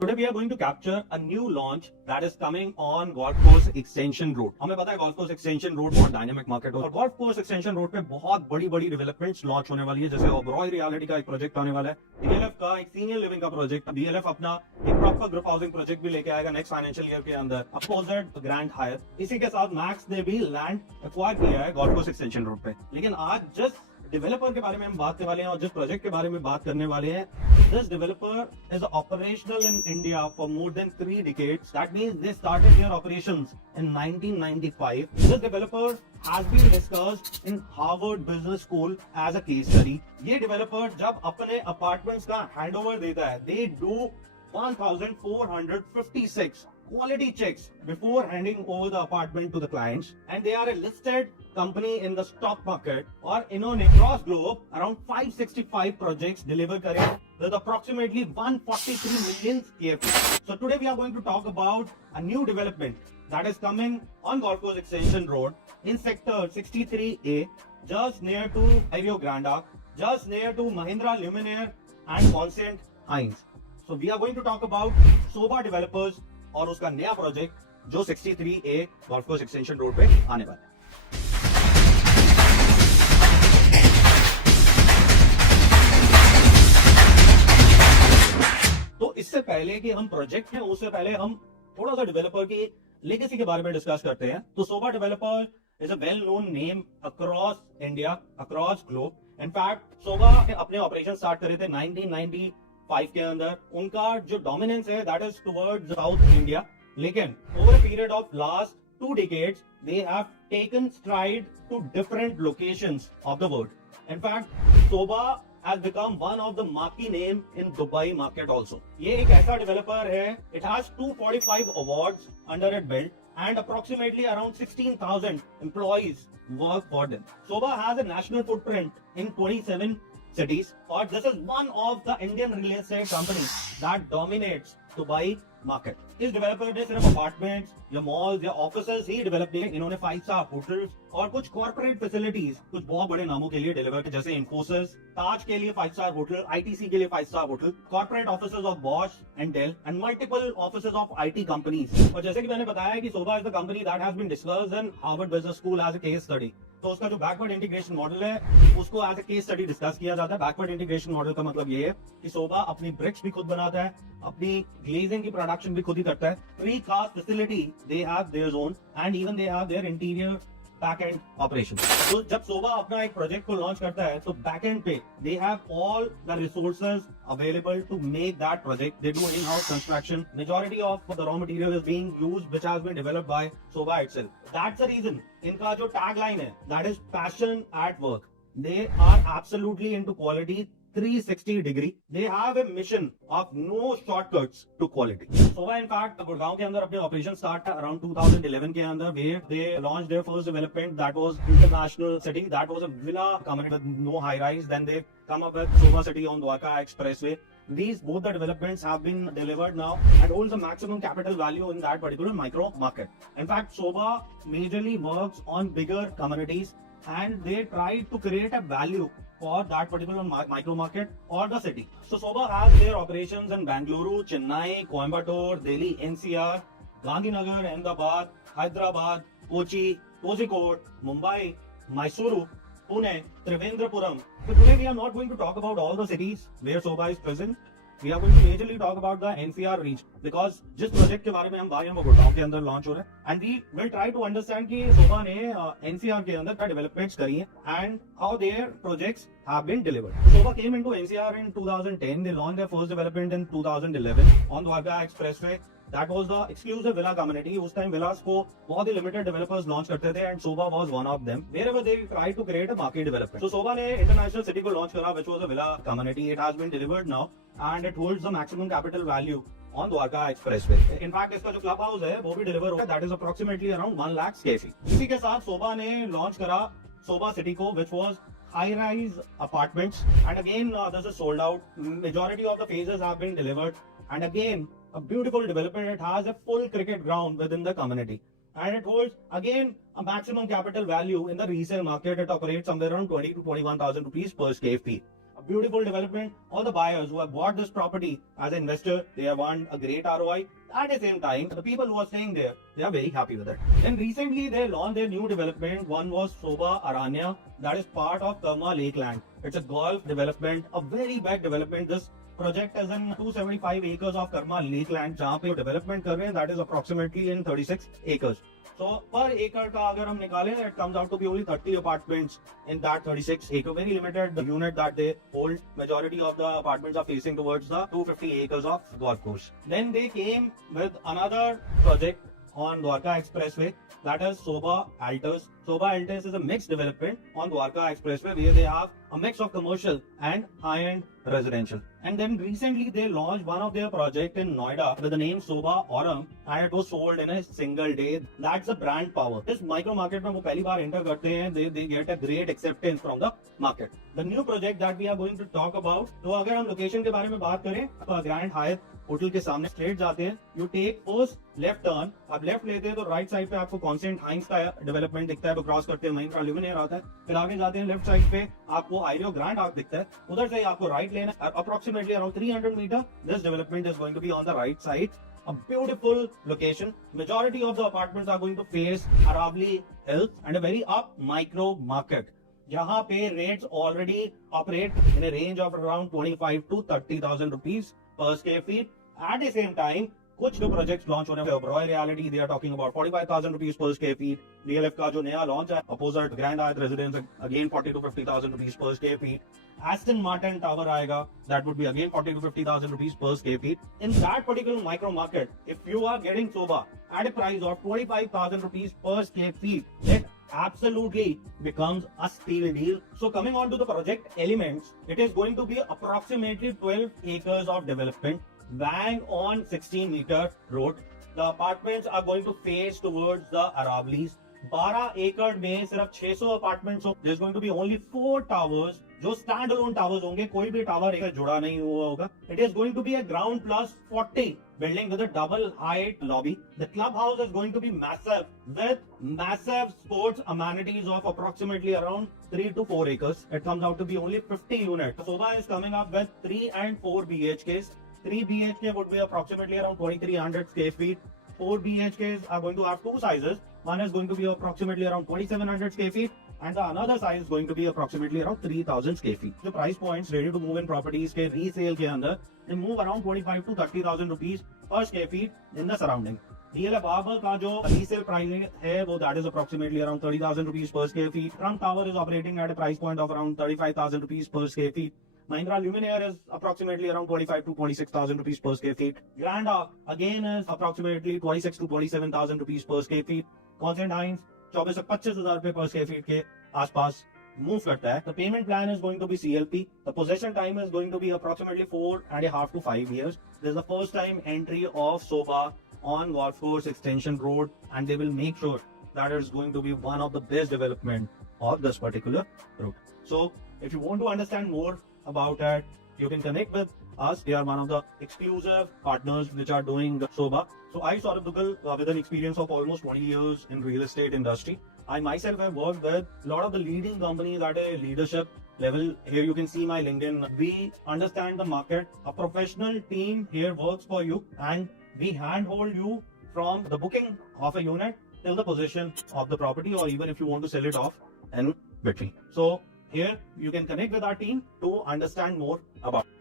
Today we are going to capture a new launch that is coming on Golf Course Extension Road. हमें पता है Golf Course Extension Road बहुत dynamic market है और Golf Course Extension Road पे बहुत बड़ी डेवलपमेंट्स लॉन्च होने वाली है, जैसे ओबरॉय रियलिटी का एक प्रोजेक्ट आने वाला है, DLF का एक सीनियर लिविंग का प्रोजेक्ट, DLF अपना एक प्रॉपर ग्रुप हाउसिंग प्रोजेक्ट भी लेके आएगा नेक्स्ट फाइनेंशियल ईयर के अंदर, अपोजिट ग्रैंड हायर। इसी के साथ मैक्स ने भी लैंड एक्वायर किया है गोल्फ कोर्स एक्सटेंशन रोड पे। लेकिन आज जिस डेवलपर के बारे में हम बात करने वाले हैं और जिस प्रोजेक्ट के बारे में बात करने वाले हैं, this developer is operational in India for more than 3 decades. That means they started their operations in 1995. This developer has been discussed in Harvard Business School as a case study. ये developer जब अपने apartments का handover देता है, they do 1,456 quality checks before handing over the apartment to the clients, and they are a listed company in the stock market और इन्होंने cross globe around 565 projects deliver करे with approximately 143 million square feet. So today we are going to talk about a new development that is coming on Golf Course Extension Road in sector 63A, just near to Rio Grande Arc, just near to Mahindra Luminaire and Consent Hines. So we are going to talk about Sobha Developers और उसका नया project जो 63A golf course extension road पे आने वाला है। तो इससे पहले कि हम प्रोजेक्ट में, उससे पहले हम थोड़ा सा डेवलपर की लेगेसी के बारे में डिस्कस करते हैं। तो सोभा developer is a well known name across India, across globe. In fact सोभा अपने ऑपरेशन स्टार्ट करे थे 1995 के अंदर। उनका जो डोमिनेंस है that is towards South India, लेकिन over a period of last 2 decades they have taken stride to different locations of the world. In fact, Sobha has become one of the marquee name in Dubai market also. ये एक ऐसा developer है, it has 245 awards under its belt and approximately around 16,000 employees work for them. Sobha has a national footprint in 27 cities, or this is one of the Indian real estate companies that dominates Dubai market. इस developer ने सिर्फ apartments या malls या offices ही develop किए, इन्होंने 5 star hotels और कुछ corporate facilities कुछ बहुत बड़े नामों के लिए डिलीवर किए, जैसे इन्फोसिस, ताज के लिए 5 स्टार होटल, आईटीसी के लिए 5 star hotel, corporate offices of Bosch and Dell and multiple offices of IT companies. और जैसे कि मैंने बताया कि Sobha is the company that has been discussed in Harvard business school as a case study. तो उसका जो बैकवर्ड इंटीग्रेशन मॉडल है उसको as a case study discuss किया जाता है। बैकवर्ड इंटीग्रेशन मॉडल का मतलब ये है कि सोभा अपनी ब्रिक्स भी खुद बनाता है, अपनी ग्लेजिंग की प्रोडक्शन भी खुद ही करता है, pre-cast facility they have their own and even they have their interior back and operation. तो जब सोभा अपना एक प्रोजेक्ट को लॉन्च करता है तो बैक एंड पे they have all the resources available to make that project. They do in house construction, majority of the raw material is being used which has been developed by Sobha itself. That's the reason इनका जो tagline है that is passion at work. They are absolutely into quality 360 degree. They have a mission of no shortcuts to quality. Sobha in fact Gurgaon के अंदर अपने operation start around 2011 के अंदर, where they launched their first development that was International City. That was a villa community with no high rise. Then they come up with Sobha City on Dwarka Expressway. These both the developments have been delivered now and holds the maximum capital value in that particular micro market. In fact, Sobha majorly works on bigger communities and they try to create a value for that particular micro market or the city. So Sobha has their operations in Bangalore, Chennai, Coimbatore, Delhi, NCR, Gandhinagar, Ahmedabad, Hyderabad, Kochi, Kozhikode, Mumbai, Mysuru, Pune, Trivendrapuram. So today we are not going to talk about all the cities where Sobha is present. We are going to majorly talk about the NCR region because जिस project के बारे में हम बात कर रहे हैं वो गुड़गांव के अंदर लॉन्च हो रहा है and we will try to understand कि सोभा ने NCR के अंदर क्या डेवलपमेंट्स करी हैं and how their projects have been delivered. So Sobha came into NCR in 2010. They launched their first development in 2011 on Dwarka Expressway. That was the exclusive villa community. उस time villas को बहुत ही limited developers launch करते थे and Sobha was one of them. Wherever they tried to create a market development. So Sobha ने International City को launch करा, which was a villa community. It has been delivered now and it holds the maximum capital value on Dwarka Expressway. In fact, इसका जो club house है वो भी deliver होगा, that is approximately around 1 lakh square feet. इसी के साथ Sobha ने launch करा Sobha City को, which was high-rise apartments, and again this is sold out. Majority of the phases have been delivered, and again a beautiful development. It has a full cricket ground within the community, and it holds again a maximum capital value in the resale market. It operates somewhere around 20 to 21,000 rupees per square feet. a beautiful development. All the buyers who have bought this property as an investor, they have won a great ROI. At the same time, the people who are staying there, they are very happy with it. Then recently they launched their new development. One was Sobha Aranya, that is part of Karma Lakeland. It's a golf development, a very big development. This project is in 275 acres of Karma Lakeland, जहाँ पे development कर रहे हैं, that is approximately in 36 acres. So per acre का अगर हम निकालें, it comes out to be only 30 apartments in that 36 acre, very limited unit that they hold. Majority of the apartments are facing towards the 250 acres of golf course. Then they came with another project on Dwarka Expressway, that is Sobha Altus. Sobha Altus is a mixed development on Dwarka Expressway where they have a mix of commercial and high-end residential. And then recently they launched one of their project in Noida with the name Sobha Aurum, and it was sold in a single day. That's the brand power. This micro market में वो पहली बार enter करते हैं, they get a great acceptance from the market. The new project that we are going to talk about, तो अगर हम location के बारे में बात करें, तो Grand Hyatt होटल के सामने स्ट्रेट जाते हैं, you take first left turn, आप लेफ्ट लेते हैं तो राइट साइड पे आपको कॉन्सेंट हाइंस का डेवलपमेंट दिखता है, तो क्रॉस करते हैं महिंद्रा ल्यूमिनेयर आता है, फिर आगे जाते हैं लेफ्ट साइड पे आपको आइरियो ग्रैंड आर्क दिखता है, उधर से आपको राइट लेना है, approximately around 300 metre this development is going to be on the right side. A beautiful location. Majority of the apartments are going to face Aravali Hills and a very up micro market. यहाँ पे rates already operate in a range of around 25 to 30,000 rupees per square feet. At the same time, कुछ जो projects launch हो रहे हैं, Royal Reality they are talking about 45,000 rupees per square feet. DLF का जो नया लॉन्च है opposite Grand Hyatt Residence, again 40 to 50,000 rupees per square feet. Aston Martin tower आएगा, that would be again 40 to 50,000 rupees per square feet. In that particular micro market, if you are getting Sobha at a price of 25,000 rupees per square feet, it absolutely becomes a steal deal. So coming on to the project elements, it is going to be approximately 12 acres of development, bang on 16-meter road. The apartments are going to face towards the Aravallis. 12 एकड़ में सिर्फ 600 apartments. There's going to be only 4 towers जो stand alone towers होंगे, कोई भी tower एक जुड़ा नहीं हुआ होगा. It is going to be a ground plus 40 building with a double height lobby. The clubhouse is going to be massive with massive sports amenities of approximately around 3 to 4 acres. It comes out to be only 50 units. Sobha is coming up with 3 and 4 BHKs. 3 BHK would be approximately around 2,300 square feet. 4 BHKs are going to have two sizes. One is going to be approximately around 2,700 square feet, and the another size is going to be approximately around 3,000 square feet. The price points ready to move in properties के resale के अंदर, they move around 25 to 30,000 rupees per square feet in the surrounding. DLF Arbor का जो resale pricing है वो that is approximately around 30,000 rupees per square feet. Trump Tower is operating at a price point of around 35,000 rupees per square feet. Mahindra Luminaire is approximately around 25 to 26,000 rupees per square feet. Grand Arc again is approximately 26 to 27,000 rupees per square feet. Constant Hines 24 से 25,000 रुपए per square feet के आसपास move करता है. The payment plan is going to be CLP. The possession time is going to be approximately 4.5 to 5 years. This is the first time entry of Sobha on Golf Course Extension Road, and they will make sure that it's going to be one of the best development of this particular route. So if you want to understand more about it, you can connect with us. We are one of the exclusive partners which are doing the Sobha. So I Saurabh Duggal with an experience of almost 20 years in real estate industry. I myself have worked with a lot of the leading companies at a leadership level. Here you can see my LinkedIn. We understand the market. A professional team here works for you, and we handhold you from the booking of a unit till the possession of the property, or even if you want to sell it off in between. So here you can connect with our team to understand more about it.